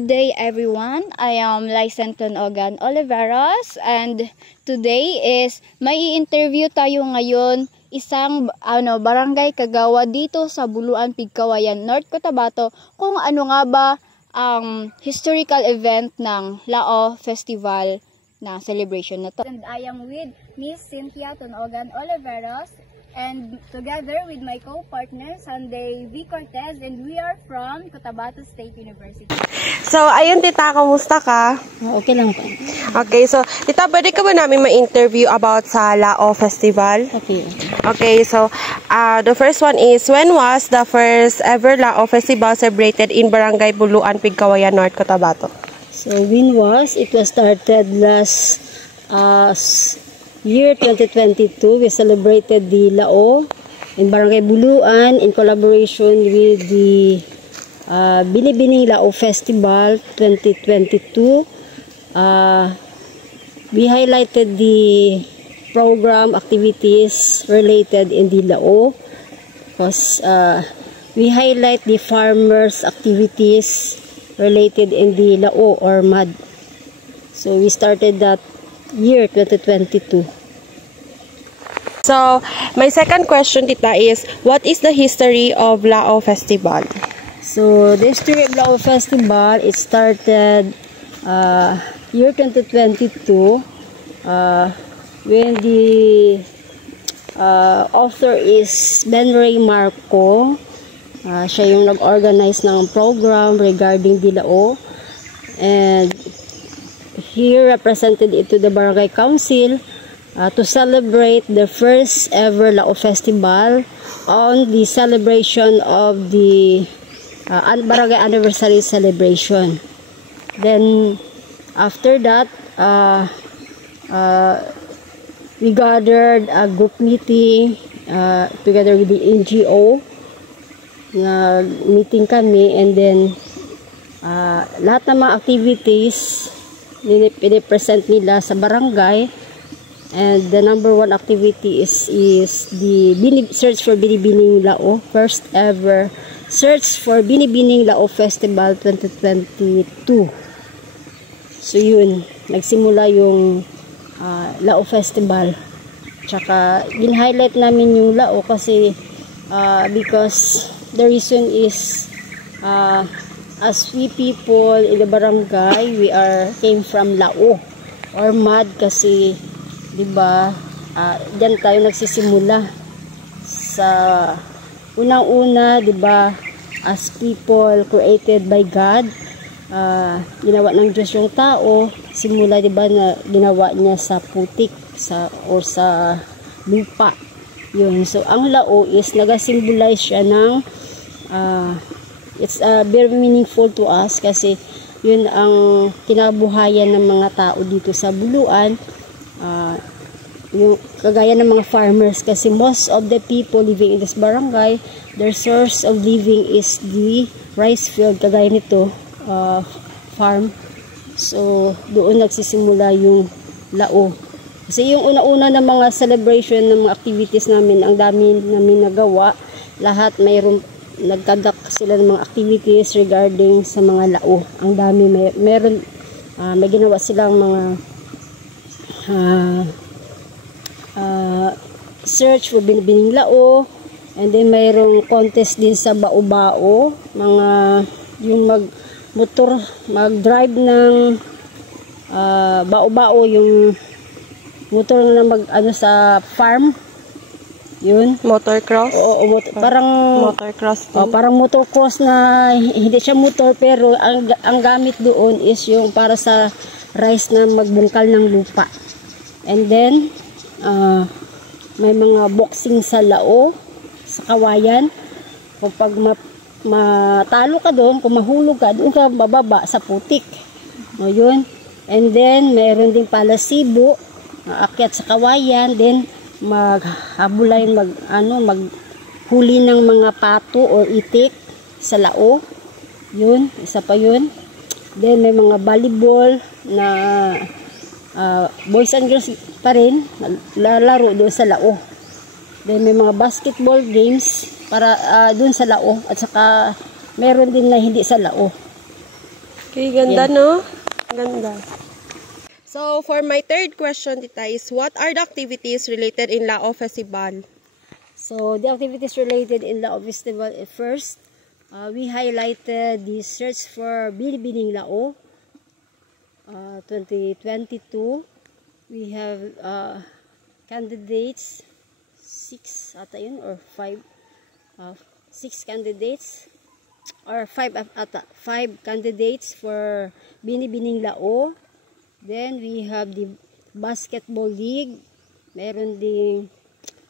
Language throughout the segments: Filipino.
Good day everyone. I am Lysenton Ogan Oliveros and today is may interview tayo ngayon isang barangay kagawa dito sa Buluan, Pigkawayan, North Cotabato kung ano nga ba ang historical event ng Lao Festival na celebration na to. And I am with Miss Cynthia Tunogan Oliveros and together with my co-partner Sunday V. Cortez, and we are from Cotabato State University. So, ayun tita, kamusta ka? Okay lang po. Okay, so tita, pwede ka ba namin ma-interview about sa Lao Festival? Okay. Okay, so the first one is, when was the first ever Lao Festival celebrated in Barangay Buluan, Pigkawayan, North Cotabato? So, it was started last year 2022. We celebrated the Lao in Barangay Buluan in collaboration with the Binibining Lao Festival 2022. We highlighted the program activities related in the Lao because we highlight the farmers activities related in the Lao or mud. So we started that year 2022. So, my second question tita is, what is the history of Lao Festival? So, the history of Lao Festival, it started year 2022 when the author is Ben Ray Marco. Siya yung nag-organize ng program regarding the Lao, and he represented it to the Barangay Council to celebrate the first ever Lao Festival on the celebration of the Barangay Anniversary Celebration. Then, after that, we gathered a group meeting together with the NGO. Meeting kami, and then lahat ng mga activities pinipresent nila sa barangay, and the number one activity is the search for Binibining Lao, first ever search for Binibining Lao Festival 2022. So yun, nagsimula yung Lao Festival. Tsaka gin-highlight namin yung Lao kasi because the reason is as we people in the barangay, we came from Lao or mud kasi, di ba, diyan tayo nagsisimula sa unang-una, di ba, as people created by God, ginawa ng Diyos yung tao, simula, di ba, na ginawa niya sa putik sa lupa. Yun. So, ang Lao is nag-symbolize siya ng it's very meaningful to us kasi yun ang kinabuhayan ng mga tao dito sa Buluan, yung kagaya ng mga farmers, kasi most of the people living in this barangay, their source of living is the rice field, kagaya nito, farm. So doon nagsisimula yung Lao. Kasi yung una-una ng mga celebration ng mga activities namin, ang dami namin nagawa, lahat mayroon, nagkadak sila ng mga activities regarding sa mga Lao. Ang dami, may ginawa silang mga search for Binibining Lao, and then mayroong contest din sa bao-bao, mga yung mag-drive ng bao-bao, yung motor na sa farm. Yun. Motorcross? Oo, parang motorcross. Parang motocross na hindi siya motor, pero ang gamit doon is yung para sa rice na magbungkal ng lupa. And then may mga boxing sa Lao, sa Kawayan. Kapag matalo ka doon, kung mahulog ka, doon ka bababa sa putik. O yun. And then mayroon ding palasibo, aakyat sa Kawayan, then maghabulay, maghuli ng mga pato or itik sa Lao. Yun, isa pa yun. Then may mga volleyball na boys and girls pa rin lalaro doon sa Lao. Then may mga basketball games para doon sa Lao, at saka meron din na hindi sa Lao. Okay, ganda Yeah. no? Ganda. So, for my third question, tita, is what are the activities related in Lao Festival? So, the activities related in Lao Festival, first, we highlighted the search for Binibining Lao 2022. We have candidates, 6 ata yun, or 5, 6 candidates, or 5 ata, 5 candidates for Binibining Lao. Then, we have the basketball league. Meron ding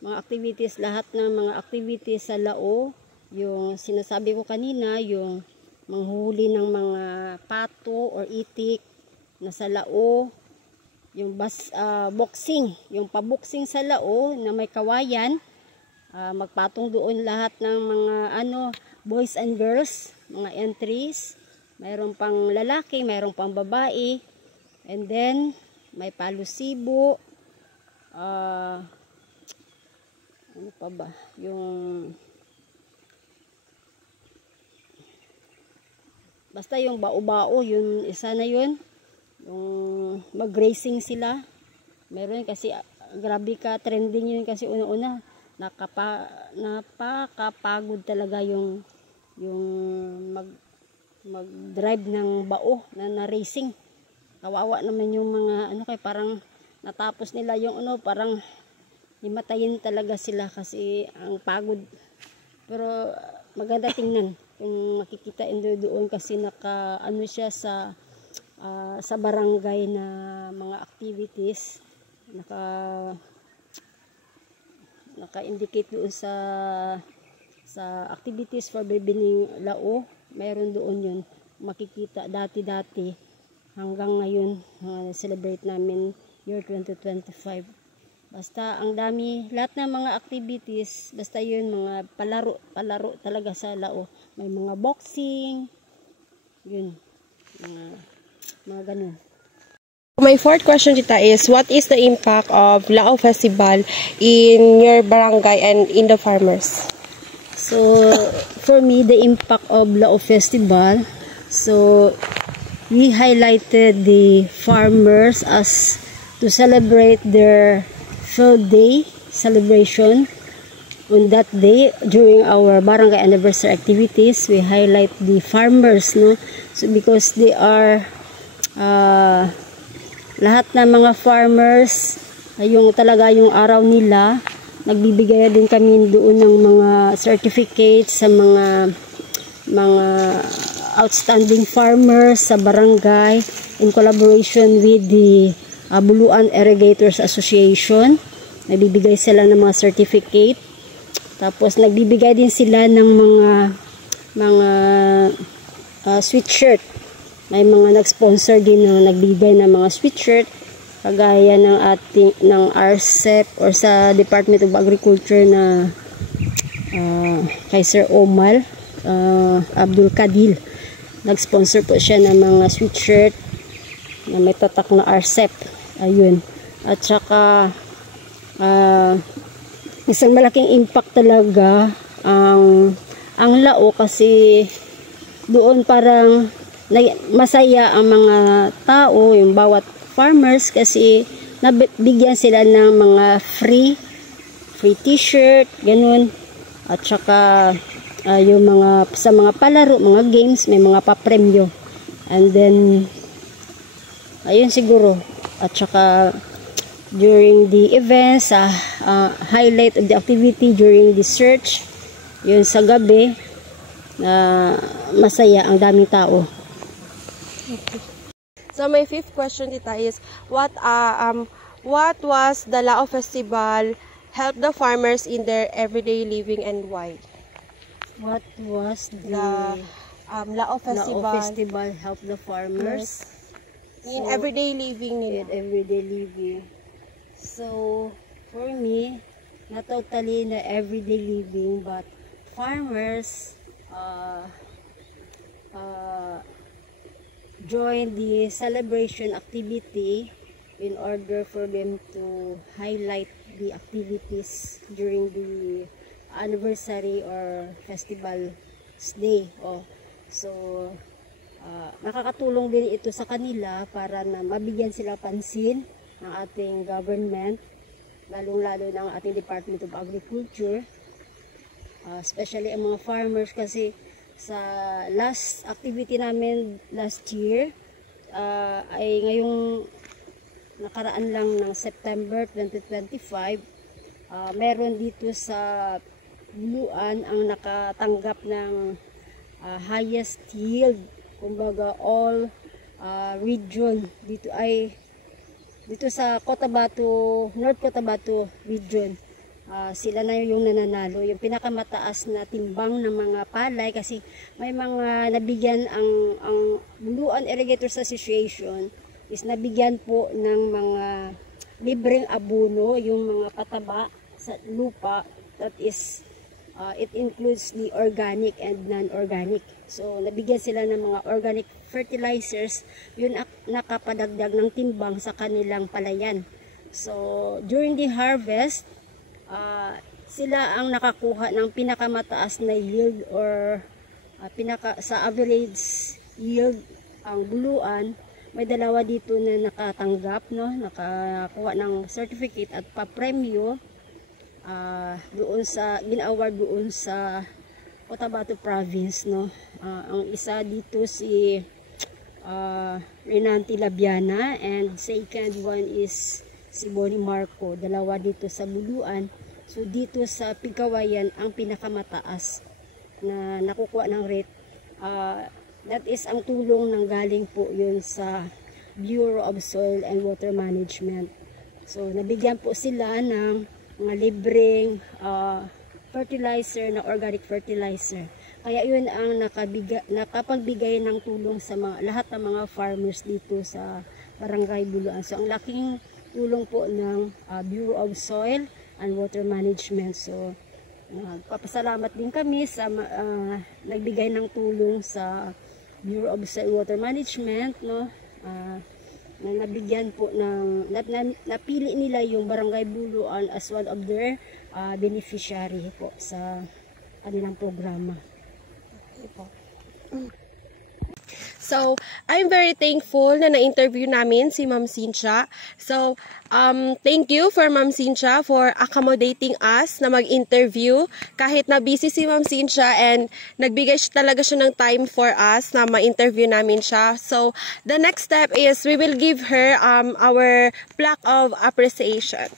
mga activities, lahat ng mga activities sa Lao. Yung sinasabi ko kanina, yung manghuli ng mga pato or itik na sa Lao. Yung boxing, yung paboxing sa Lao na may kawayan. Magpatong doon lahat ng mga boys and girls, mga entries. Mayroon pang lalaki, mayroon pang babae. And then, may palusibo. Ano pa ba? Basta yung bao-bao, yung isa na yun. Yung mag-racing sila. Meron kasi, grabe ka, trending yun kasi una-una. Napakapagod talaga yung mag-drive ng bao na racing. Kawawa naman yung mga parang natapos nila yung parang himatayin talaga sila kasi ang pagod. Pero maganda tingnan kung makikita doon kasi siya sa barangay na mga activities, naka-indicate doon sa activities for Binibining Lao. Meron doon yun makikita dati hanggang ngayon, celebrate namin year 2025. Basta ang dami, lahat ng mga activities, basta yun, mga palaro talaga sa Lao. May mga boxing, yun, mga ganun. My fourth question, tita, is what is the impact of Lao Festival in your barangay and in the farmers? So, for me, the impact of Lao Festival, so, we highlighted the farmers as to celebrate their field day celebration. On that day, during our barangay anniversary activities, we highlight the farmers, no? So because they are lahat ng mga farmers, yung talaga yung araw nila, nagbibigay din kami doon ng mga certificates sa mga outstanding farmers sa barangay in collaboration with the Buluan Irrigators Association. Nagbibigay sila ng mga certificate. Tapos nagbibigay din sila ng mga sweatshirt. May mga nag-sponsor din na nagbibigay ng mga sweatshirt kagaya ng RCEP or sa Department of Agriculture na kay Sir Omal Abdul Kadil. Nag-sponsor po siya ng mga sweatshirt na may tatak na RCEP. Ayun. At saka isang malaking impact talaga ang Lao kasi doon parang masaya ang mga tao, yung bawat farmers kasi nabigyan sila ng mga free t-shirt, ganun. At saka yung sa mga palaro, mga games, may mga papremyo. And then ayun siguro. At saka during the events, highlight of the activity during the search, yun sa gabi, masaya, ang daming tao. Okay. So my fifth question, tita, is what was the Lao Festival help the farmers in their everyday living and why? What was The Lao Festival help the farmers in everyday living nila? in everyday living? So, for me, not totally na everyday living, but farmers join the celebration activity in order for them to highlight the activities during the anniversary or festival day. So Nakakatulong din ito sa kanila para na mabigyan sila pansin ng ating government, lalong-lalo ng ating Department of Agriculture, especially ang mga farmers, kasi sa last activity namin last year ay ngayong nakaraan lang ng September 2025, meron dito sa Buluan ang nakatanggap ng highest yield, kumbaga all region dito sa Cotabato, North Cotabato region. Sila na yung nananalo, yung pinakamataas na timbang ng mga palay, kasi may mga nabigyan ang Buluan Irrigators Association is nabigyan po ng mga libreng abono, yung mga pataba sa lupa, that is it includes the organic and non-organic. So nabigyan sila ng mga organic fertilizers, yun nakapadagdag ng timbang sa kanilang palayan. So during the harvest, sila ang nakakuha ng pinakamataas na yield, or sa average yield. Ang Buluan, may dalawa dito na nakatanggap, no, nakakuha ng certificate at papremyo doon sa gin-award doon sa Cotabato Province, no. Ang isa dito si Renanti Labiana, and second one is si Bonnie Marco, dalawa dito sa Buluan. So dito sa Pigkawayan ang pinakamataas na nakukuha ng rate. That is ang tulong ng galing po yun sa Bureau of Soil and Water Management. So nabigyan po sila ng mga libreng fertilizer, na organic fertilizer. Kaya yun ang nakapagbigay ng tulong sa lahat ng mga farmers dito sa Barangay Buluan. So ang laking tulong po ng Bureau of Soil and Water Management. So papasalamat din kami sa nagbigay ng tulong sa Bureau of Soil and Water Management, no, na nabigyan po ng napili nila yung Barangay Buluan as one of their beneficiary po sa kanilang programa. Okay po. So, I'm very thankful na na-interview namin si Ma'am Cynthia. So, thank you for Ma'am Cynthia for accommodating us na mag-interview. Kahit na busy si Ma'am Cynthia, and nagbigay talaga siya ng time for us na ma-interview namin siya. So, the next step is we will give her our plaque of appreciation.